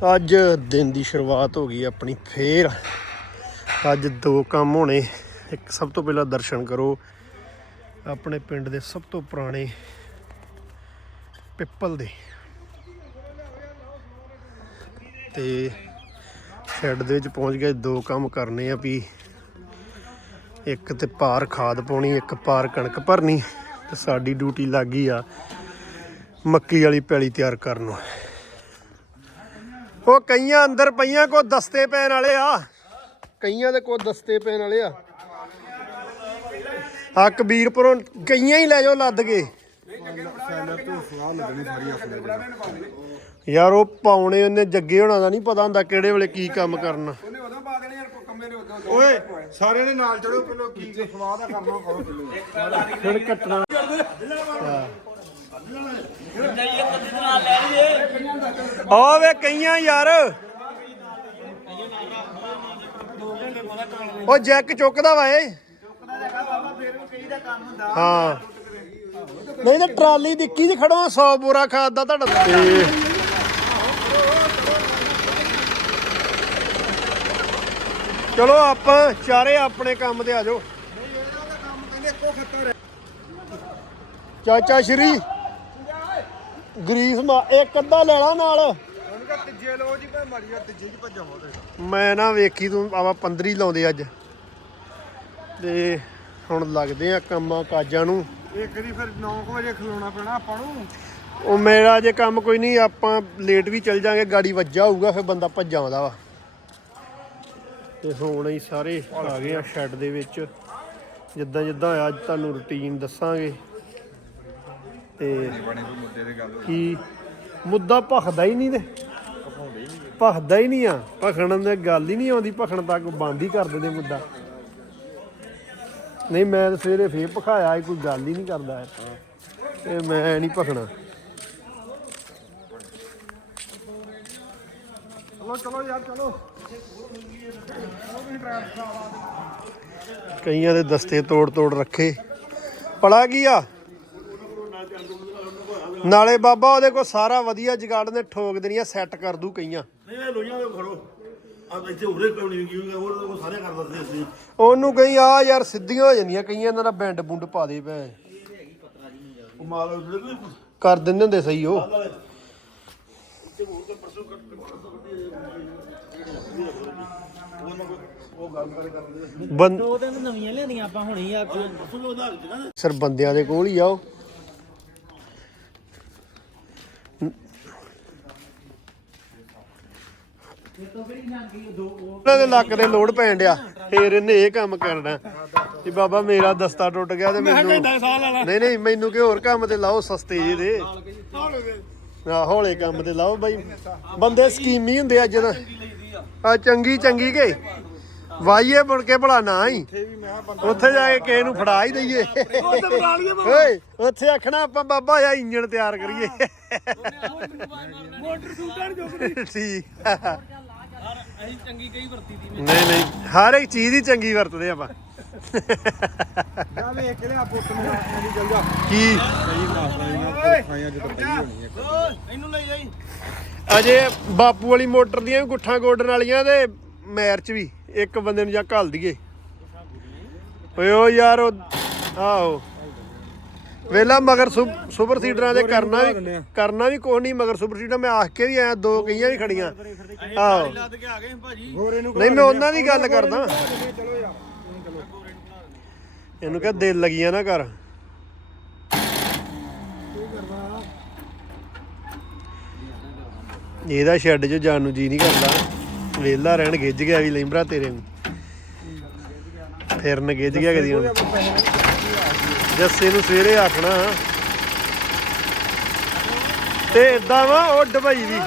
ਅੱਜ ਦਿਨ ਦੀ ਸ਼ੁਰੂਆਤ ਹੋ ਗਈ ਆਪਣੀ ਫੇਰ। ਅੱਜ ਦੋ ਕੰਮ ਹੋਣੇ। ਇੱਕ ਸਭ ਤੋਂ ਪਹਿਲਾਂ ਦਰਸ਼ਨ ਕਰੋ। ਆਪਣੇ ਪਿੰਡ ਦੇ ਸਭ ਤੋਂ ਪੁਰਾਣੇ ਪਿੱਪਲ ਦੇ। ਤੇ ਸ਼ੈੱਡ ਦੇ ਵਿੱਚ ਪਹੁੰਚ ਗਏ। ਦੋ ਕੰਮ ਕਰਨੇ ਆ ਵੀ ਇੱਕ ਤੇ ਪਾਰ ਖਾਦ ਪਾਉਣੀ, ਇੱਕ ਪਾਰ ਕਣਕ ਭਰਨੀ। ਤੇ ਸਾਡੀ ਡਿਊਟੀ ਲੱਗ ਗਈ ਆ ਮੱਕੀ ਵਾਲੀ ਪੈਲੀ ਤਿਆਰ ਕਰਨ ਨੂੰ। ਉਹ ਕਈਆਂ ਅੰਦਰ ਪਈਆਂ ਕੋ ਦਸਤੇ ਪੈਣ ਵਾਲੇ ਆ। ਕਈਆਂ ਦੇ ਕੋ ਦਸਤੇ ਪੈਣ ਵਾਲੇ ਆ। ਆ ਕਬੀਰਪੁਰੋਂ ਕਈਆਂ ਹੀ ਲੈ ਜਾਓ ਲੱਦ ਕੇ। ਯਾਰ ਉਹ ਪਾਉਣੇ ਉਹਨੇ ਜੱਗੇ ਹੋਣਾ ਦਾ ਨਹੀਂ ਪਤਾ ਹੁੰਦਾ ਕਿਹੜੇ ਵੇਲੇ ਕੀ ਕੰਮ ਕਰਨਾ। ਓਏ ਸਾਰਿਆਂ ਨੇ ਨਾਲ ਚੜੋ ਪਹਿਲਾਂ ਕੀ ਸਵਾਦ ਦਾ ਕਰਨਾ ਕਰੋ ਪਹਿਲਾਂ ਫਿਰ ਕੱਟਣਾ। ਆ ਵੇ ਕਈਆਂ ਯਾਰ। ਉਹ ਜੈਕ ਚੁੱਕਦਾ ਵਾ ਏ ਹਾਂ। ਨਹੀਂ ਤਾਂ ਟਰਾਲੀ ਦਿੱਕੀ ਚ ਖੜਵਾ 100 ਬੋਰਾ ਖਾਦ ਦਾ ਤੁਹਾਡਾ। ਤੇ ਚਲੋ ਆਪਾਂ ਚਾਰੇ ਆਪਣੇ ਕੰਮ ਤੇ ਆ ਜਾਓ। ਚਾਚਾ ਸ਼੍ਰੀ। ਗਰੀਸ ਮਾ ਇੱਕ ਅੱਧਾ ਲੈ ਲਾ ਨਾਲ। ਉਹਨੂੰ ਕਹ ਤੀਜੇ ਲੋ ਜੀ ਭਾਵੇਂ ਮਾੜੀ ਆ ਤੀਜੇ ਜੀ ਭੱਜਾਵੋ ਤੇ ਮੈਂ ਨਾ ਵੇਖੀ ਤੂੰ ਆਵਾ 15 ਹੀ ਲਾਉਂਦੇ ਅੱਜ। ਤੇ ਹੁਣ ਲੱਗਦੇ ਆ ਕੰਮਾਂ ਕਾਜਾਂ ਨੂੰ। ਇੱਕ ਦੀ ਫਿਰ 9 ਵਜੇ ਖਲੋਣਾ ਪੈਣਾ ਆਪਾਂ ਨੂੰ। ਉਹ ਮੇਰਾ ਜੇ ਕੰਮ ਕੋਈ ਨਹੀਂ ਆਪਾਂ ਲੇਟ ਵੀ ਚੱਲ ਜਾਾਂਗੇ ਗਾੜੀ ਵੱਜਾ ਹੋਊਗਾ ਫਿਰ ਬੰਦਾ ਭੱਜ ਆਉਂਦਾ ਵਾ। ਤੇ ਹੁਣ ਹੀ ਸਾਰੇ ਆ ਗਏ ਆ ਸ਼ੈੱਡ ਦੇ ਵਿੱਚ। ਜਿੱਦਾਂ ਜਿੱਦਾਂ ਅੱਜ ਤੁਹਾਨੂੰ ਰੁਟੀਨ ਦੱਸਾਂਗੇ। ਤੇ ਬਣੇ ਕੋਈ ਮੁੱਦੇ ਦੀ ਗੱਲ ਕੀ ਮੁੱਦਾ ਭਖਦਾ ਹੀ ਨਹੀਂ ਤੇ। ਭਖਦਾ ਹੀ ਨਹੀਂ ਆ। ਭਖਣ ਦੀ ਗੱਲ ਹੀ ਨਹੀਂ ਆਉਂਦੀ ਭਖਣ ਤੱਕ ਬੰਦ ਹੀ ਕਰ ਦਿੰਦੇ ਮੁੱਦਾ। ਨਹੀਂ ਮੈਂ ਤਾਂ ਸਵੇਰੇ ਫੇਰ ਭਖਾਇਆ ਕੋਈ ਗੱਲ ਹੀ ਨਹੀਂ ਕਰਦਾ ਇਹ ਇਹ ਮੈਂ ਨਹੀਂ ਭਖਣਾ। ਚਲੋ ਚਲੋ ਯਾਰ ਚਲੋ। ਕਈਆਂ ਦੇ ਦਸਤੇ ਤੋੜ ਤੋੜ ਰੱਖੇ। ਪੜਾ ਕੀ ਆ? ਨਾਲੇ ਬਾਬਾ ਉਹਦੇ ਕੋਲ ਸਾਰਾ ਵਧੀਆ ਜਗਾੜ ਨੇ ਠੋਕ ਦੇਣੀਆਂ ਸੈੱਟ ਕਰ ਦੂ ਕਈਆਂ। ਨਹੀਂ ਇਹ ਲੋਈਆਂ ਦੇ ਖੜੋ। ਆ ਇੱਥੇ ਉਰੇ ਕਿਉਂ ਨਹੀਂ ਕਿਉਂਕਿ ਉਹ ਸਾਰੇ ਕਰ ਦਿੰਦੇ ਅਸੀਂ। ਉਹਨੂੰ ਕਈ ਆ ਯਾਰ ਸਿੱਧੀਆਂ ਹੋ ਜਾਂਦੀਆਂ ਕਈਆਂ ਇਹਨਾਂ ਦਾ ਬੈਂਡ ਬੁੰਡ ਪਾ ਦੇ ਪੈ ਉਹ ਮਾਲ ਕੋਈ ਕਰ ਦਿੰਦੇ ਹੁੰਦੇ ਸਹੀ ਉਹ। ਉਹ ਗੱਲ ਕਰੇ ਕਰਦੇ ਬੰ ਉਹ ਤੇ ਨਵੀਆਂ ਲਿਆਂਦੀਆਂ ਆਪਾਂ ਹੁਣੇ ਹੀ ਆ ਸਰ ਬੰਦਿਆਂ ਦੇ ਕੋਲ ਹੀ ਆਓ ਉਹਨਾਂ ਦੇ ਲੱਕ ਦੇ ਲੋਡ ਪੈਣ ਡਿਆ। ਫੇਰ ਇਹਨੇ ਇਹ ਕੰਮ ਕਰਨਾ। ਕਿ ਬਾਬਾ ਮੇਰਾ ਦਸਤਾ ਟੁੱਟ ਗਿਆ ਤੇ ਮੈਨੂੰ ਨਹੀਂ ਨਹੀਂ ਮੈਨੂੰ ਕਿ ਹੋਰ ਕੰਮ ਤੇ ਲਾਓ ਸਸਤੇ ਜਿਹੇ ਦੇ। ਆ ਹੌਲੇ ਕੰਮ ਤੇ ਲਾਓ ਬਾਈ। ਬੰਦੇ ਸਕੀਮੀ ਹੁੰਦੇ ਅੱਜ ਦਾ ਆ ਚੰਗੀ ਚੰਗੀ ਕੇ? ਵਾਈਏ ਮੁੜ ਕੇ ਭਲਾ ਨਾ ਹੀ। ਉੱਥੇ ਜਾ ਕੇ ਕਿਸੇ ਨੂੰ ਫੜਾ ਹੀ ਦਈਏ। ਓਏ ਉੱਥੇ ਆਖਣਾ ਆਪਾਂ ਬਾਬਾ ਆ ਇੰਜਣ ਤਿਆਰ ਕਰੀਏ। ਮੋਟਰ ਸੂਟਰ ਜੋ ਠੀਕ ਆ। ਅਸੀਂ ਚੰਗੀ ਕਈ ਵਰਤੀ ਦੀ ਨਹੀਂ ਨਹੀਂ ਹਰ ਇੱਕ ਚੀਜ਼ ਹੀ ਚੰਗੀ ਵਰਤਦੇ ਆਪਾਂ। ਜਾ ਵੇਖ ਲਿਆ ਪੁੱਤ ਨੂੰ ਮੇਰੀ ਚੱਲ ਜਾ। ਕੀ? ਸਹੀ ਮਾਸਟਰ ਖਾਈਆਂ ਜਦੋਂ ਪਈ ਹੋਣੀ ਹੈ ਇਹਨੂੰ ਲੈ ਜਾਈ। ਅਜੇ ਬਾਪੂ ਵਾਲੀ ਮੋਟਰ ਦੀਆਂ ਵੀ ਗੁੱਠਾਂ ਗੋਡਣ ਵਾਲੀਆਂ ਤੇ ਮੈਰ ਚ ਵੀ ਇੱਕ ਬੰਦੇ ਨੂੰ ਜਾਂ ਘੱਲ ਦਈਏ। ਓਏ ਓ ਯਾਰ ਉਹ ਆਓ ਵੇਲਾ ਮਗਰ ਸੁਪ- ਸੁਪਰ ਸੀਡਰਾਂ ਦੇ ਕਰਨਾ ਵੀ ਕਰਨਾ ਵੀ ਕੋਈ ਨਹੀਂ ਮਗਰ ਸੁਪਰ ਸੀਡਰ ਮੈਂ ਆਖ ਕੇ ਵੀ ਆਇਆ ਦੋ ਕਈਆਂ ਵੀ ਖੜੀਆਂ। ਆਹੋ। ਲੱਦ ਕੇ ਆ ਗਏ ਭਾਜੀ ਹੋਰ ਇਹਨੂੰ ਨਹੀਂ ਮੈਂ ਉਹਨਾਂ ਦੀ ਗੱਲ ਕਰਦਾ। ਚਲੋ ਯਾਰ। ਇਹਨੂੰ ਕਹ ਦਿਲ ਲੱਗੀਆਂ ਨਾ ਕਰ। ਇਹਦਾ ਸ਼ੈੱਡ 'ਚ ਜਾਣ ਨੂੰ ਜੀ ਨਹੀਂ ਕਰਦਾ। ਵੇਲਾ ਰਹਿਣ ਗਿੱਜ ਗਿਆ ਵੀ ਲੈਂਬਰਾ ਤੇਰੇ ਨੂੰ। ਫਿਰਨ ਗਿੱਜ ਗਿਆ ਕਦੀ ਹੁਣ ਜੱਸੇ ਨੂੰ ਸਵੇਰੇ ਆਖਣਾ। ਤੇ ਇਦਾਂ ਵਾ ਉਹ ਡਬਈ ਦੀ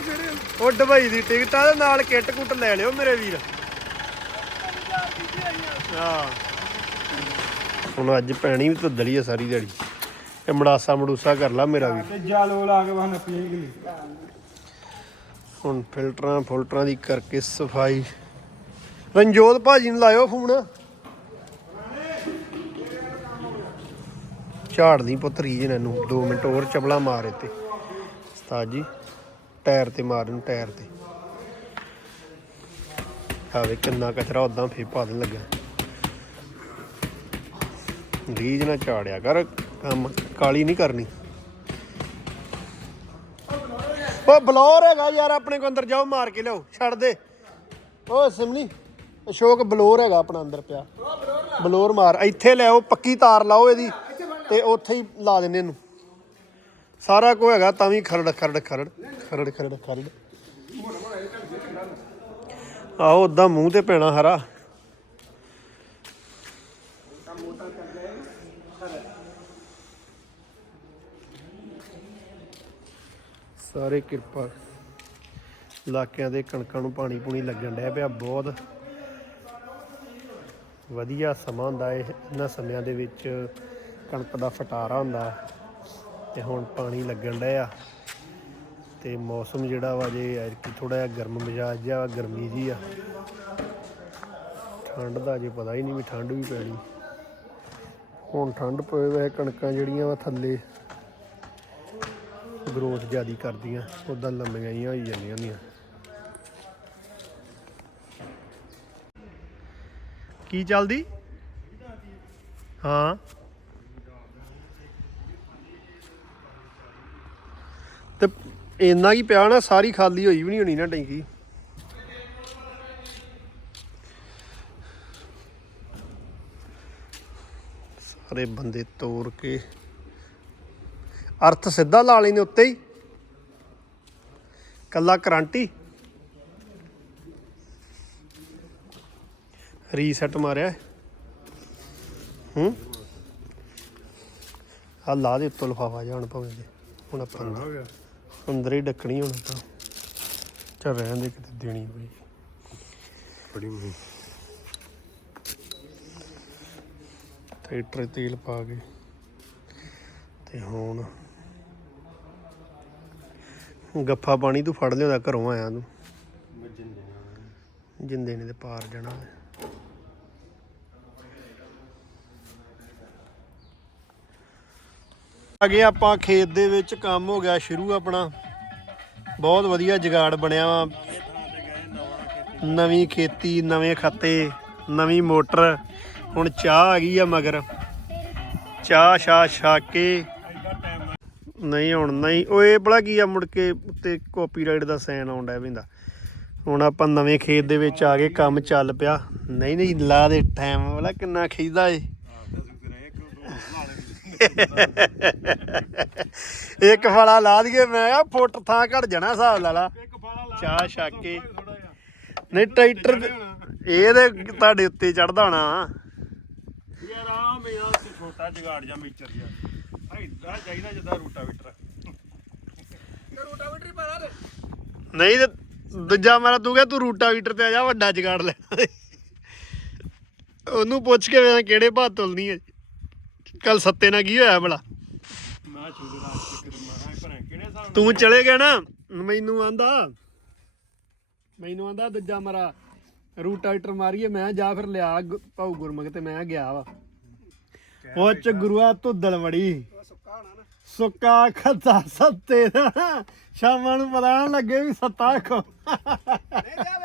ਉਹ ਡਬਈ ਦੀ ਟਿਕਟਾਂ ਦੇ ਨਾਲ ਕਿੱਟ ਕੁੱਟ ਲੈ ਲਿਓ ਮੇਰੇ ਵੀਰ। ਹਾਂ। ਹੁਣ ਅੱਜ ਪੈਣੀ ਵੀ ਧੁੱਦਲੀ ਆ ਸਾਰੀ ਦਿਹਾੜੀ। ਇਹ ਮੜਾਸਾ ਮੜੂਸਾ ਕਰ ਲਾ ਮੇਰਾ ਵੀ ਤੇ ਜਾਲੋ ਲਾ ਕੇ ਵਾਹ ਨੱਪੀ ਗਲੀ ਹੁਣ ਫਿਲਟਰਾਂ ਫੁਲਟਰਾਂ ਦੀ ਕਰਕੇ ਸਫ਼ਾਈ। ਰਣਜੋਤ ਭਾਜੀ ਨੂੰ ਲਾਇਓ ਫੋਨ। ਝਾੜ ਦੀ ਪੁੱਤ ਜੀ ਨੂੰ 2 ਮਿੰਟ ਹੋਰ ਚਪਲਾ ਮਾਰ ਇੱਥੇ। ਉਸਤਾਦ ਜੀ, ਟਾਇਰ ਤੇ ਮਾਰਨ ਟਾਇਰ ਤੇ। ਆਵੇ ਕਿੰਨਾ ਕਚਰਾ ਉਦਾਂ ਫੇ ਦੇਣ ਲੱਗਾ। ਰੀਜ ਨਾ ਝਾੜਿਆ ਕਰ, ਕੰਮ ਕਾਲੀ ਨਹੀਂ ਕਰਨੀ। ਉਹ ਬਲੌਰ ਹੈਗਾ ਯਾਰ, ਆਪਣੇ ਕੋ ਅੰਦਰ ਜਾਓ, ਮਾਰ ਕੇ ਲਿਆਓ, ਛੱਡ ਦੇ। ਓ ਸਿਮਨੀ, ਅਸ਼ੋਕ ਬਲੌਰ ਹੈਗਾ ਆਪਣਾ ਅੰਦਰ ਪਿਆ। ਬਲੌਰ ਮਾਰ, ਇੱਥੇ ਲਿਆਓ ਪੱਕੀ ਤਾਰ ਲਾਓ ਇਹਦੀ। ਤੇ ਉੱਥੇ ਹੀ ਲਾ ਦਿੰਦੇ ਇਹਨੂੰ। ਸਾਰਾ ਕੁਝ ਹੈਗਾ, ਤਾਂ ਵੀ ਖਰੜ ਖਰੜ ਖਰੜ ਖਰੜ ਖਰੜ ਖਰੜ। ਆਹੋ ਉਦਾਂ ਮੂੰਹ ਤੇ ਪੈਣਾ ਹਰਾ। ਸਾਰੇ ਕਿਰਪਾ ਇਲਾਕਿਆਂ ਦੇ ਕਣਕਾਂ ਨੂੰ ਪਾਣੀ ਪੂਣੀ ਲੱਗਣ ਡਿਆ ਪਿਆ ਬਹੁਤ। ਵਧੀਆ ਸਮਾਂ ਹੁੰਦਾ ਇਹ, ਇਹਨਾਂ ਸਮਿਆਂ ਦੇ ਵਿੱਚ। ਕਣਕ ਦਾ ਫਟਾਰਾ ਹੁੰਦਾ ਤੇ ਹੁਣ ਪਾਣੀ ਲੱਗਣ ਡਿਆ ਤੇ ਮੌਸਮ ਜਿਹੜਾ ਵਾ ਜੇ ਐਤਕੀ ਥੋੜਾ ਜਿਹਾ ਗਰਮ ਮਿਜਾਜ ਜਿਹਾ ਗਰਮੀ ਜੀ ਆ। ਠੰਡ ਦਾ ਜੇ ਪਤਾ ਹੀ ਨਹੀਂ ਵੀ ਠੰਡ ਵੀ ਪੈਣੀ। ਹੁਣ ਠੰਡ ਪਏ ਵੇ, ਕਣਕਾਂ ਜਿਹੜੀਆਂ ਵਾ ਥੱਲੇ ਗਰੋਥ ਜਿਆਦੀ ਕਰਦੀਆਂ ਉਦਾਂ ਲੰਮੀਆਂ ਹੀ ਹੋਈ ਜਾਂਦੀਆਂ ਹੁੰਦੀਆਂ। ਕੀ ਚੱਲਦੀ? ਹਾਂ। ਤੇ ਇੰਨਾ ਕੀ ਪਿਆ ਨਾ, ਸਾਰੀ ਖਾਲੀ ਹੋਈ ਵੀ ਨਹੀਂ ਹੋਣੀ ਨਾ ਟੈਂਕੀ। ਸਾਰੇ ਬੰਦੇ ਤੋੜ ਕੇ ਅਰਥ ਸਿੱਧਾ ਲਾ ਲੈਨੇ ਉੱਤੇ ਹੀ। ਕੱਲਾ ਕਰੰਟੀ ਰੀਸੈਟ ਮਾਰਿਆ। ਹੂੰ? ਆ ਲਾ ਦੇ ਉੱਤੋਂ ਲਫਾਫਾ ਜਾਣ ਭਾਵੇਂ ਦੇ। ਹੁਣ ਆਪਾਂ ਹੋ ਗਿਆ। ਅੰਦਰ ਹੀ ਡੱਕਣੀ ਹੁਣ ਤਾਂ। ਚੱਲ ਰਹਿਣ ਦੇ ਕਿਤੇ ਦੇਣੀ ਪਈ ਬੜੀ ਮਹੀਂ ਟਰੈਕਟਰ ਤੇਲ ਪਾ ਕੇ। ਤੇ ਹੁਣ ਗੱਫਾ ਪਾਣੀ ਤੂੰ ਫੜ ਲਿਆਉਂਦਾ ਘਰੋਂ ਆਇਆ ਤੂੰ। ਜਿੰਦੇ ਨੇ ਤੇ ਪਾਰ ਜਾਣਾ। ਆ ਗਏ ਆਪਾਂ ਖੇਤ ਦੇ ਵਿੱਚ ਕੰਮ ਹੋ ਗਿਆ, ਸ਼ੁਰੂ ਆਪਣਾ। ਬਹੁਤ ਵਧੀਆ ਜਗਾੜ ਬਣਿਆ ਵਾ। ਨਵੀਂ ਖੇਤੀ, ਨਵੇਂ ਖੱਤੇ, ਨਵੀਂ ਮੋਟਰ। ਹੁਣ ਚਾਹ ਆ ਗਈ ਆ ਮਗਰ। ਚਾਹ ਛਾ ਛਾ ਕੇ। ਨਹੀਂ ਹੁਣ ਨਹੀਂ, ਓਏ ਬੜਾ ਕੀ ਆ, ਮੁੜ ਕੇ ਉੱਤੇ ਕਾਪੀਰਾਈਟ ਦਾ ਸਾਈਨ ਆਉਂਦਾ ਪੈਂਦਾ। ਹੁਣ ਆਪਾਂ ਨਵੇਂ ਖੇਤ ਦੇ ਵਿੱਚ ਆ ਗਏ ਕੰਮ ਚੱਲ ਪਿਆ। ਨਹੀਂ ਨਹੀਂ, ਲਾ ਦੇ ਟਾਈਮ ਵਾਲਾ ਕਿੰਨਾ ਖਿੱਚਦਾ ਏ। ਇੱਕ ਫਲਾ ਲਾ ਦਈਏ ਮੈਂ ਆ ਫੁੱਟ ਥਾਂ ਘਟ ਜਾਣਾ ਹਿਸਾਬ ਲਾ ਲਾ। ਚਾਹ ਛੱਕ ਕੇ। ਨਹੀਂ ਟਰੈਕਟਰ ਤੇ- ਇਹ ਤੇ ਤੁਹਾਡੇ ਉੱਤੇ ਚੜਦਾ ਹੋਣਾ ਯਾਰ ਆ ਮੇਰਾ ਛੋਟਾ ਜਗਾੜ ਜਾਂ ਮੀਚਰ ਜਿਹਾ। ਐਡਾ ਚਾਹੀਦਾ ਜਿੱਦਾਂ ਰੂਟਾਵੀਟਰ। ਰੋਟਾਵੇਟਰ ਹੀ ਪਾਰਾ ਦੇ ਨਹੀਂ ਤੇ ਦੂਜਾ ਮਾਰਾ ਤੂੰ ਕਿਹਾ ਤੂੰ ਰੂਟਾਵੀਟਰ ਤੇ ਆ ਜਾ ਵੱਡਾ ਜਗਾੜ ਲੈ। ਉਹਨੂੰ ਪੁੱਛ ਕੇ ਵੇਖ ਕਿਹੜੇ ਭਾਅ ਤੁਲਨੀ ਹੈ। ਕੱਲ ਸੱਤੇ ਨਾਲ ਕੀ ਹੋਇਆ ਭਲਾ? ਮੈਂ ਸ਼ੁਗਰ ਆ ਕੇ ਫਿਰ ਕਿਹੜੇ ਹਿਸਾਬ ਤੂੰ ਚਲੇ ਗਿਆ ਨਾ, ਮੈਨੂੰ ਆਂਦਾ ਮੈਨੂੰ ਆਂਦਾ ਦੂਜਾ ਮਾਰਾ ਰੂਟਾਵੀਟਰ ਮਾਰੀਏ, ਮੈਂ ਜਾ ਫਿਰ ਲਿਆ ਗੁ- ਭਾਊ ਗੁਰਮੁਖ ਤੇ ਮੈਂ ਗਿਆ ਵਾ। ਉਹ ਚ ਗੁਰੂਆ ਧੁੱਦਲ ਵੜੀ। ਸੁੱਕਾ ਹੋਣਾ ਖੱਤਾ ਸੱਤੇ ਦਾ। ਸ਼ਾਮਾਂ ਨੂੰ ਪਤਾ ਨਾ ਲੱਗੇ ਵੀ ਸੱਤਾ ਕੋ ਨਹੀਂ ਤੇ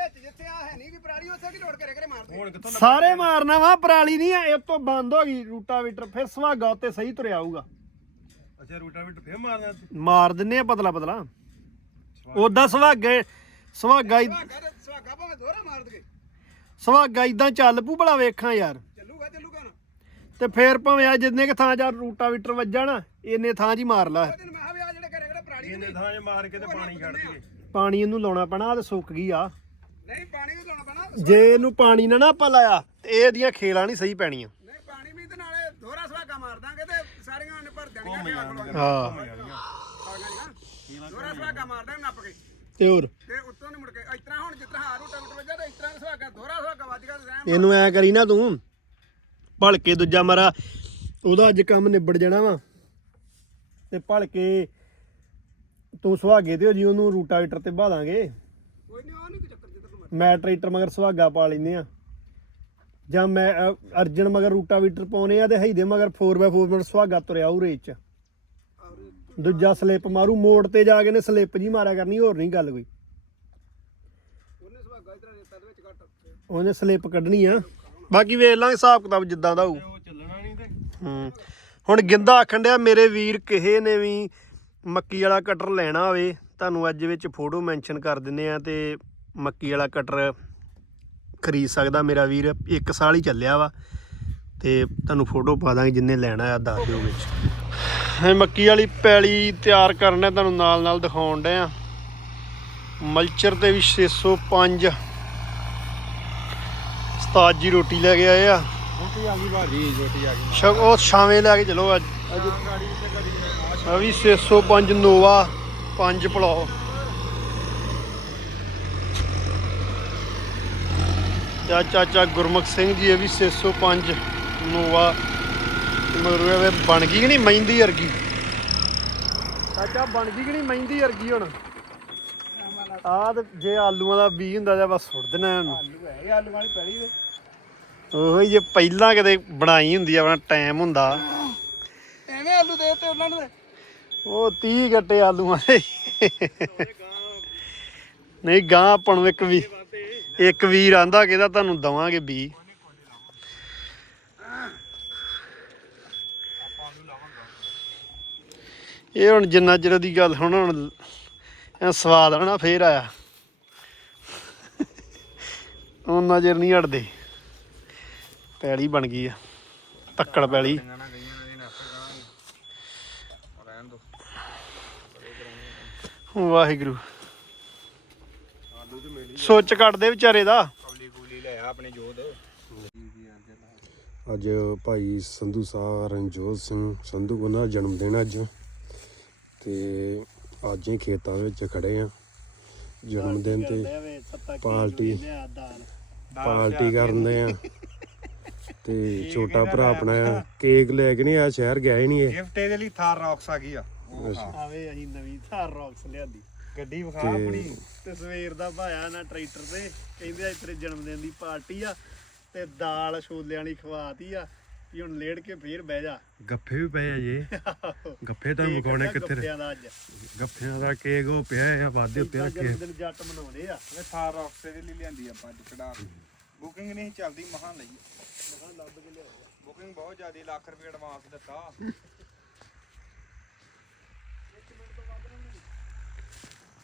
ਹੈ ਲੋਡ ਕਰੇ ਕਰੇ ਮਾਰ ਹੁਣ ਕਿੱਥੋਂ ਸਾਰੇ ਮਾਰਨਾ ਵਾ ਪਰਾਲੀ ਨਹੀਂ ਆ ਇਹ ਤੋਂ ਬੰਦ ਹੋ ਗਈ ਰੂਟਾਵੀਟਰ ਫਿਰ ਸੁਹਾਗਾ ਉੱਤੇ ਸਹੀ ਤੁਰਿਆ ਆਊਗਾ। ਅੱਛਾ ਰੂਟਾਵੀਟਰ ਫੇਰ ਮਾਰਨਾ ਮਾਰ ਦਿੰਨੇ ਆ ਪਤਲਾ ਪਤਲਾ। ਉਦਾਂ ਸੁਹਾਗੇ ਸੁਹਾਗਾ ਈ- ਸੁਹਾਗਾ ਤੇ ਸੁਹਾਗਾ ਭਾਵੇਂ ਦੋਹਰਾ ਮਾਰ ਦੇ ਸੁਹਾਗਾ ਇਦਾਂ ਚੱਲ ਪੂ ਭਲਾ ਵੇਖਾਂ ਯਾਰ। ਚੱਲੂਗਾ ਚੱਲੂਗਾ ਨਾ। ਤੇ ਫੇਰ ਭਾਵੇਂ ਆ ਜਿੰਨੇ ਕ ਥਾਂ ਜਾ ਰੂਟਾਵੀਟਰ ਵੱਜਾ ਨਾ ਇੰਨੇ ਥਾਂ ਜੀ ਮਾਰ ਲਾ। ਉਹ ਦਿਨ ਮੈਂ ਕਿਹਾ ਵੀ ਆ ਜਿਹੜੇ ਕਰੇ ਕਰੇ ਪਰਾਲੀ ਇਹਨੇ ਥਾਂ 'ਚ ਮਾਰ ਕੇ ਤੇ ਪਾਣੀ ਛੱਡ ਦਈਏ ਪਾਣੀ ਇਹਨੂੰ ਲਾਉਣਾ ਪੈਣਾ ਤੇ ਸੁੱਕ ਗਈ ਆ। ਨਹੀਂ ਪਾਣੀ ਵੀ ਲਾਉਣਾ ਪੈਣਾ ਜੇ ਇਹਨੂੰ ਪਾਣੀ ਨਾ ਨਾ ਆਪਾਂ ਲਾਇਆ ਤੇ ਇਹਦੀਆਂ ਖੇਲਾਂ ਨਹੀਂ ਸਹੀ ਪੈਣੀਆਂ। ਨਹੀਂ ਪਾਣੀ ਵੀ ਤੇ ਨਾਲੇ ਦੋਹਰਾ ਸੁਹਾਗਾ ਮਾਰ ਦਾਂਗੇ ਤੇ ਸਾਰੀਆਂ ਨੇ ਭਰ ਦੇਣੀਆਂ ਪਿਆ ਕੋਲ ਹਾਂ। ਦੋਹਰਾ ਸੁਹਾਗਾ ਮਾਰ ਦਾਂਗੇ ਨੱਪ ਕੇ। ਤੇ ਹੋਰ? ਤੇ ਉੱਤੋਂ ਨਹੀਂ ਮੁੜ ਕੇ ਇਸ ਤਰ੍ਹਾਂ ਹੁਣ ਜਿਸ ਤਰ੍ਹਾਂ ਹਾਰੂ ਟਮਟਰ ਵੱਜਾ ਤੇ ਇਸ ਤਰ੍ਹਾਂ ਸੁਹਾਗਾ ਦੋਹਰਾ ਸੁਹਾਗਾ ਵੱਜ ਗਿਆ ਤੇ ਰਹਿਮ ਇਹਨੂੰ ਐ ਕਰੀ ਨਾ ਤੂੰ ਭਲਕੇ ਦੂਜਾ ਮਾਰਾ ਉਹਦਾ ਅੱਜ ਕੰਮ ਨਿਬੜ ਜਾਣਾ ਵਾ। ਤੇ ਭਲਕੇ ਤੂੰ ਸੁਹਾਗੇ ਤੇ ਹੋ ਜੀ ਉਹਨੂੰ ਰੂਟਾਵੀਟਰ ਤੇ ਬਹਾ ਦਾਂਗੇ। ਕੋਈ ਨਹੀਂ ਮੈਂ ਟਰੈਕਟਰ ਮਗਰ ਸੁਹਾਗਾ ਪਾ ਲੈਨੇ ਆ ਜਾਂ ਮੈਂ ਅਰਜਨ ਮਗਰ ਰੂਟਾਵੀਟਰ ਪਾਉਨੇ ਆ ਤੇ ਹੈਦੇ ਮਗਰ 4x4 ਮਿੰਟ ਸੁਹਾਗਾ ਤੁਰਿਆ ਉਹ ਰੇਚ ਚ। ਦੂਜਾ ਸਲਿੱਪ ਮਾਰੂ ਮੋੜ ਤੇ ਜਾ ਕੇ ਨੇ ਸਲਿੱਪ ਜੀ ਮਾਰਿਆ ਕਰਨੀ ਹੋਰ ਨਹੀਂ ਗੱਲ ਕੋਈ। ਉਹਨੇ ਸਲਿੱਪ ਕੱਢਣੀ ਆ। ਬਾਕੀ ਵੇਖ ਲਾਂਗੇ ਹਿਸਾਬ ਕਿਤਾਬ ਜਿੱਦਾਂ ਦਾ ਹੋਊ। ਉਹ ਚੱਲਣਾ ਨਹੀਂ ਤੇ। ਹੂੰ। ਹੁਣ ਗਿੰਦਾ ਆਖਣ ਡਿਆ ਮੇਰੇ ਵੀਰ ਕਿਸੇ ਨੇ ਵੀ ਮੱਕੀ ਵਾਲਾ ਕਟਰ ਲੈਣਾ ਹੋਵੇ ਤੁਹਾਨੂੰ ਅੱਜ ਵਿੱਚ ਫੋਟੋ ਮੈਂਸ਼ਨ ਕਰ ਦਿੰਨੇ ਆ ਤੇ ਮੱਕੀ ਵਾਲਾ ਕਟਰ ਖਰੀਦ ਸਕਦਾ ਮੇਰਾ ਵੀਰ। ਇੱਕ ਸਾਲ ਹੀ ਚੱਲਿਆ ਵਾ ਤੇ ਤੁਹਾਨੂੰ ਫੋਟੋ ਪਾ ਦਾਂਗੇ ਜਿੰਨੇ ਲੈਣਾ ਆ ਦੱਸ ਦਿਓ ਵਿੱਚ। ਇਹ ਮੱਕੀ ਵਾਲੀ ਪੈਲੀ ਤਿਆਰ ਕਰਨਾ ਤੁਹਾਨੂੰ ਨਾਲ ਨਾਲ ਦਿਖਾਉਣ ਡਏ ਆ। ਮਲਚਰ ਤੇ ਵੀ 605 ਉਸਤਾਦ ਜੀ ਰੋਟੀ ਲੈ ਕੇ ਆਏ ਆ। ਰੋਟੀ ਆ ਗਈ ਭਾਜੀ ਰੋਟੀ ਆ ਗਈ। ਸ਼ਕ ਉਹ ਛਾਵੇਂ ਲੈ ਕੇ ਚਲੋ ਅੱਜ। ਵੀ 605 ਨੋਵਾ 5 ਪਲਾਓ। ਚਾ ਚਾਚਾ ਗੁਰਮੁਖ ਸਿੰਘ ਜੀ ਇਹ ਵੀ 605 ਨੋਵਾ ਮਗਰ ਇਹ ਬਣ ਗਈ ਕਿ ਨਹੀਂ ਮਹਿੰਦੀ ਵਰਗੀ? ਚਾਚਾ ਬਣ ਗਈ ਕਿ ਨਹੀਂ ਮਹਿੰਦੀ ਵਰਗੀ ਹੁਣ? ਤੇ ਜੇ ਆਲੂਆਂ ਦਾ ਬੀਜ ਹੁੰਦਾ ਜਾਂ ਬਸ ਸੁੱਟ ਦੇਣਾ ਇਹਨੂੰ। ਆਲੂ ਹੈ ਇਹ ਆਲੂ ਵਾਲੀ ਪੈਲੀ ਦੇ। ਉਹੀ ਜੇ ਪਹਿਲਾਂ ਕਿਤੇ ਬਣਾਈ ਹੁੰਦੀ ਆ ਆਪਣਾ ਟਾਈਮ ਹੁੰਦਾ। ਐਵੇਂ ਆਲੂ ਦੇ ਤੇ ਉਹਨਾਂ ਨੂੰ ਉਹ 30 ਗੱਟੇ ਆਲੂਆਂ ਦੇ। ਨਹੀਂ ਗਾਂ ਆਪਾਂ ਨੂੰ ਇੱਕ ਵੀ ਇੱਕ ਵੀਰ ਆਂਦਾ ਕਿਹਦਾ ਤੁਹਾਨੂੰ ਦਵਾਂਗੇ ਬੀ ਇਹ ਹੁਣ ਜਿੰਨਾ ਚਿਰ ਦੀ ਗੱਲ ਹੁਣ ਹੁਣ ਸਵਾਦ ਆਣਾ ਫੇਰ ਆਇਆ। ਉਹਨਾਂ ਚਿਰ ਨਹੀਂ ਹਟਦੇ। ਪੈਲੀ ਬਣ ਗਈ ਆ। ਤੱਕੜ ਪੈਲੀ। ਵਾਹਿਗੁਰੂ। ਸੋਚ ਕੱਢਦੇ ਵਿਚਾਰੇ ਦਾ। ਕੌਲੀ ਕੂਲੀ ਲੈ ਆ ਆਪਣੇ ਜੋਧ ਅੱਜ ਭਾਈ ਸੰਧੂ ਸਾਹਿਬ ਰਣਜੋਤ ਸਿੰਘ ਸੰਧੂ ਉਹਨਾਂ ਦਾ ਜਨਮ ਦਿਨ ਅੱਜ। ਤੇ ਅੱਜ ਹੀ ਖੇਤਾਂ ਵਿੱਚ ਖੜੇ ਆ ਜਨਮ ਦਿਨ ਤੇ ਪਾਰਟੀ ਪਾਰਟੀ ਕਰਦੇ ਆ ਤੇ ਛੋਟਾ ਭਰਾ ਆਪਣਾ ਕੇਕ ਲੈ ਕੇ ਨਹੀਂ ਆ ਸ਼ਹਿਰ ਗਿਆ ਹੀ ਨਹੀਂ ਇਹ। ਗਿਫਟ ਇਹਦੇ ਲਈ ਥਾਰ ਰੌਕਸ ਆ ਗਈ ਆ। ਆਵੇ ਅਸੀਂ ਨਵੀਂ ਥਾਰ ਰੌਕਸ ਲਿਆਂਦੀ। ਗੱਡੀ ਵਿਖਾ ਤੇ ਆਪਣੀ ਤੇ ਸਵੇਰ ਦਾ ਭਾਇਆ ਨਾ ਟਰੈਕਟਰ ਤੇ ਕਹਿੰਦੇ ਅੱਜ ਤੇਰੇ ਜਨਮ ਦਿਨ ਦੀ ਪਾਰਟੀ ਆ ਤੇ ਦਾਲ ਛੋਲਿਆਂ ਵਾਲੀ ਖਵਾਤੀ ਆ ਵੀ ਹੁਣ ਲੇੜ ਕੇ ਫੇਰ ਬਹਿ ਜਾ। ਗੱਫੇ ਵੀ ਪਏ ਆ ਜੇ। ਗੱਫੇ ਤਾਂ ਕੱਟਿਆ ਕਿੱਥੇ ਗੱਫਿਆਂ ਦਾ ਅੱਜ। ਗੱਫਿਆਂ ਦਾ ਕੇਕ ਉਹ ਪਿਆ ਆ ਵਾਦੇ ਉੱਤੇ ਏਦਾਂ ਰੱਖੇ। ਜਨਮ ਦਿਨ ਜੱਟ ਮਨਾਉਂਦੇ ਆ। ਇਹ ਥਾਰ ਰੌਕਸ ਇਹਦੇ ਲਈ ਲਿਆਂਦੀ ਆਪਾਂ ਅੱਜ ਕਢਾ ਬੁਕਿੰਗ ਨਹੀਂ ਚੱਲਦੀ ਮਹਾਂ ਲਈ। ਬੁਕਿੰਗ ਬਹੁਤ ਜ਼ਿਆਦੀ ਲੱਖ ਰੁਪਏ ਐਡਵਾਂਸ ਦਿੱਤਾ।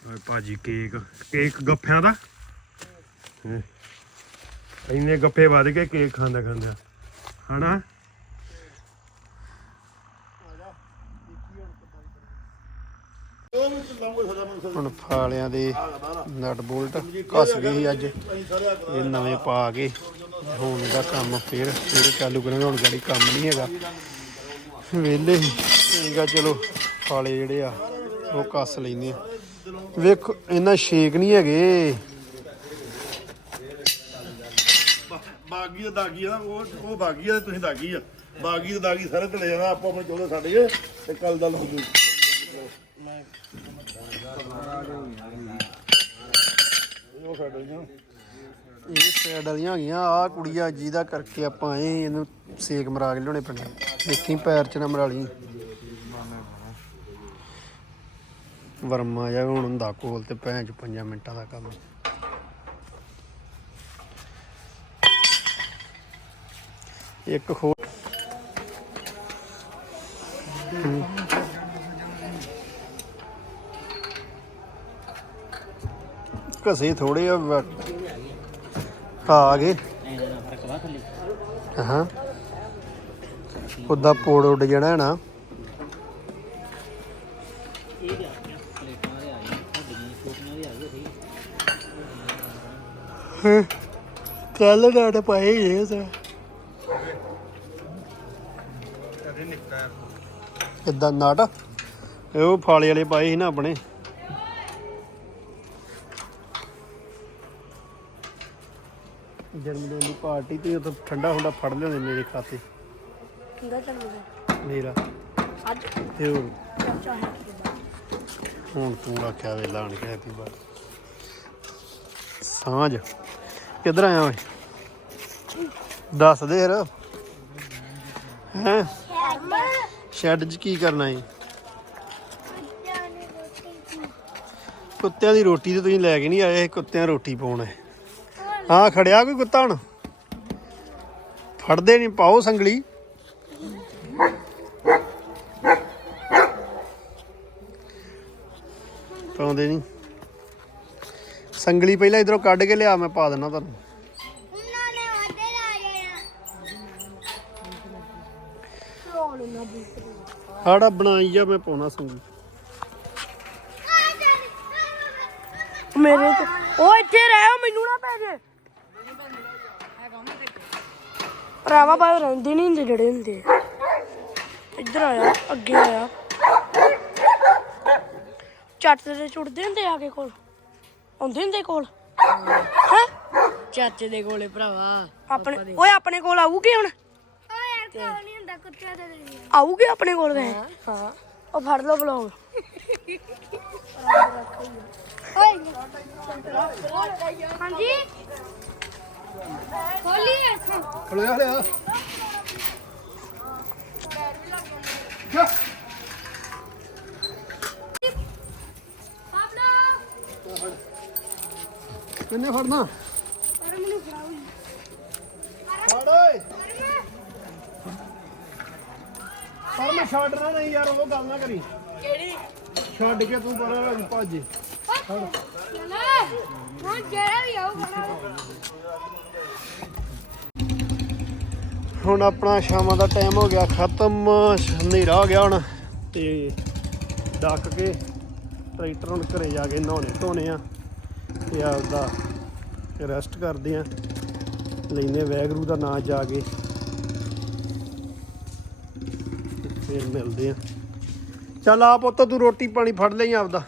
ਓਏ ਭਾਜੀ ਕੇਕ ਕੇਕ ਗੱਫਿਆਂ ਦਾ? ਹੈਂ। ਇੰਨੇ ਗੱਫੇ ਵੱਧ ਕੇ ਕੇਕ ਖਾਂਦਾ ਖਾਂਦਾ ਹਨਾ? ਹੁਣ ਫਾਲਿਆਂ ਦੇ ਨਟ ਬੋਲਟ ਘਸ ਗਏ ਸੀ ਅੱਜ। ਇਹ ਨਵੇਂ ਪਾ ਕੇ ਹੁਣ ਇਹਦਾ ਕੰਮ ਫੇਰ ਫੇਰ ਚਾਲੂ ਕਰਾਂਗੇ। ਹੁਣ ਗਾੜੀ ਕੰਮ ਨਹੀਂ ਹੈਗਾ। ਵਿਹਲੇ ਹੀ ਚਲੋ ਫਾਲੇ ਜਿਹੜੇ ਆ, ਉਹ ਕੱਸ ਲੈਨੇ ਆ। ਵੇਖੋ ਇਹਨਾਂ ਛੇਕ ਨਹੀਂ ਹੈਗੇ। ਬਾਗੀ ਦਾ ਦਾਗੀ ਆ ਉਹ ਉਹ ਬਾਗੀ ਆ ਤੁਸੀਂ ਦਾਗੀ ਆ। ਬਾਗੀ ਦਾ ਦਾਗੀ ਸਾਰੇ ਤੇ ਲੈ ਜਾਣਾ ਆਪੋ ਆਪਣੇ ਚੋਲੇ ਛੱਡ ਕੇ ਤੇ ਕੱਲ ਉਹ ਛੱਡ ਗਿਆ ਇਹ ਸਾਈਡ ਵਾਲੀਆਂ ਹੈਗੀਆਂ ਆ ਕੁੜੀਆ ਜੀ ਦਾ ਕਰਕੇ ਆਪਾਂ ਆਏ ਇਹਨੂੰ ਸੇਕ ਮਰਾ ਕੇ ਲਿਆਉਣੇ ਪੈਣੇ। ਦੇਖੀ ਪੈਰ ਚ ਨਾ ਮਰਾ ਲਈ। ਵਰਮਾ ਜਾ ਹੁਣ ਹੁੰਦਾ ਕੋਲ ਤੇ ਭੈਣ ਚ 5 ਮਿੰਟਾਂ ਦਾ ਕੰਮ। ਇੱਕ ਹੋਰ ਘਸੇ ਥੋੜੇ ਆ ਆ ਗਏ ਹਾਂ। ਉਹਦਾ ਪੋੜ ਉੱਡ ਜਾਣਾ ਹੈ ਨਾ। ਕੱਲ ਡਾਟ ਪਾਏ ਇਹ ਸਰ। ਕਿੱਦਾਂ ਨਾਟ। ਇਹ ਉਹ ਫਾਲੇ ਵਾਲੇ ਪਾਏ ਸੀ ਨਾ ਆਪਣੇ। ਜਨਮ ਦਿਨ ਦੀ ਪਾਰਟੀ ਤੇ ਉਹ ਠੰਡਾ ਹੁੰਦਾ ਫੜ ਲਿਆਉਂਦੇ ਮੇਰੇ ਖਾਤੇ। ਕਿਹਦਾ ਚੱਲੂਗਾ ਮੇਰਾ। ਅੱਜ? ਤੇ ਹੋਰ ਚਾਚਾ ਹੈ ਹੁਣ ਤੂੰ ਰੱਖਿਆ ਵੇਲਾ ਆਣ ਕੇ ਹੈਪੀ ਬਰਥ ਸਾਂਝ। ਕਿੱਧਰ ਆਇਆ ਓਏ? ਦੱਸ ਦੇ ਯਾਰ। ਹੈ? ਸ਼ੈੱਡ 'ਚ ਕੀ ਕਰਨਾ ਹੈ ਕੁੱਤਿਆਂ ਦੀ ਰੋਟੀ ਤੇ ਤੁਸੀਂ ਲੈ ਕੇ ਨਹੀਂ ਆਏ ਕੁੱਤਿਆਂ ਰੋਟੀ ਪਾਉਣਾ ਹਾਂ, ਖੜਿਆ ਕੋਈ ਕੁੱਤਾ ਹੁਣ? ਫੜਦੇ ਨਹੀਂ ਪਾਓ ਸੰਗਲੀ। ਪਾਉਂਦੇ ਨਹੀਂ ਸੰਗਲੀ ਪਹਿਲਾਂ ਇਧਰੋਂ ਕੱਢ ਕੇ ਲਿਆ ਮੈਂ ਪਾ ਦਿੰਦਾ ਤੁਹਾਨੂੰ। ਉਹਨਾਂ ਨੇ ਉਹਦੇ ਲਾ ਜਾਣਾ ਹਾੜਾ ਬਣਾਈ ਜਾ ਮੈਂ ਪਾਉਣਾ ਸੰਗਲੀ। ਮੇਰੇ ਤੇ ਉਹ ਇੱਥੇ ਰਹਿ ਮੈਨੂੰ ਨਾ ਪੈ ਜੇ। ਭਰਾਵਾ ਬਾਹਰ ਰਹਿੰਦੇ ਨਹੀਂ ਹੁੰਦੇ ਜਿਹੜੇ ਹੁੰਦੇ ਆ। ਇੱਧਰ ਆਇਆ ਅੱਗੇ ਆਇਆ ਚੱਟ ਤੇ ਚੁੜਦੇ ਹੁੰਦੇ ਆ ਕੇ ਕੋਲ। ਆਉਂਦੇ ਹੁੰਦੇ ਕੋਲ? ਹੈ। ਚਾਚੇ ਦੇ ਕੋਲੇ ਭਰਾਵਾ। ਆਪਣੇ ਓਏ ਆਪਣੇ ਕੋਲ ਆਊਗੇ ਹੁਣ? ਓਏ ਯਾਰ ਕੋਲ ਨਹੀਂ ਹੁੰਦਾ ਕੁੱਤਿਆਂ ਦੇ ਦੇ ਆਊਗੇ ਆਪਣੇ ਕੋਲ ਵੇ? ਹਾਂ ਉਹ ਫੜ ਲਓ ਬਲੌਗ ਹਾਂਜੀ? ਖੋਲੀ ਇੱਥੋਂ ਖੜਿਆ ਲਿਆ ਪਾਪਲਾ ਕਿੰਨੇ ਫੜਨਾ? ਪਰ ਮੈਨੂੰ ਫੜਾਓ ਫੜ ਓਏ ਪਰ ਮੈਂ ਛੱਡਣਾ ਨਹੀਂ ਯਾਰ ਉਹ ਗੱਲ ਨਾ ਕਰੀ। ਕਿਹੜੀ? ਛੱਡ ਕੇ ਤੂੰ ਪਰਾਂ ਭੱਜ। ਚਲਾ ਹਾਂ ਜਿਹੜਾ ਵੀ ਆਉ ਫੜਾ ਹੁਣ ਆਪਣਾ ਸ਼ਾਮਾਂ ਦਾ ਟਾਈਮ ਹੋ ਗਿਆ ਖਤਮ। ਹਨੇਰਾ ਹੋ ਗਿਆ ਹੁਣ ਤੇ ਡੱਕ ਕੇ ਟਰੈਕਟਰ ਹੁਣ ਘਰੇ ਜਾ ਕੇ ਨਹਾਉਣੇ ਧੋਣੇ ਆ ਤੇ ਆਪਦਾ ਰੈਸਟ ਕਰਦੇ ਆ। ਲੈਨੇ ਵੈਗਰੂ ਦਾ ਨਾਂ ਜਾ ਕੇ। ਫਿਰ ਮਿਲਦੇ ਆ। ਚੱਲ ਆ ਪੁੱਤ, ਤੂੰ ਰੋਟੀ ਪਾਣੀ ਫੜ ਲਈ ਆਪਦਾ।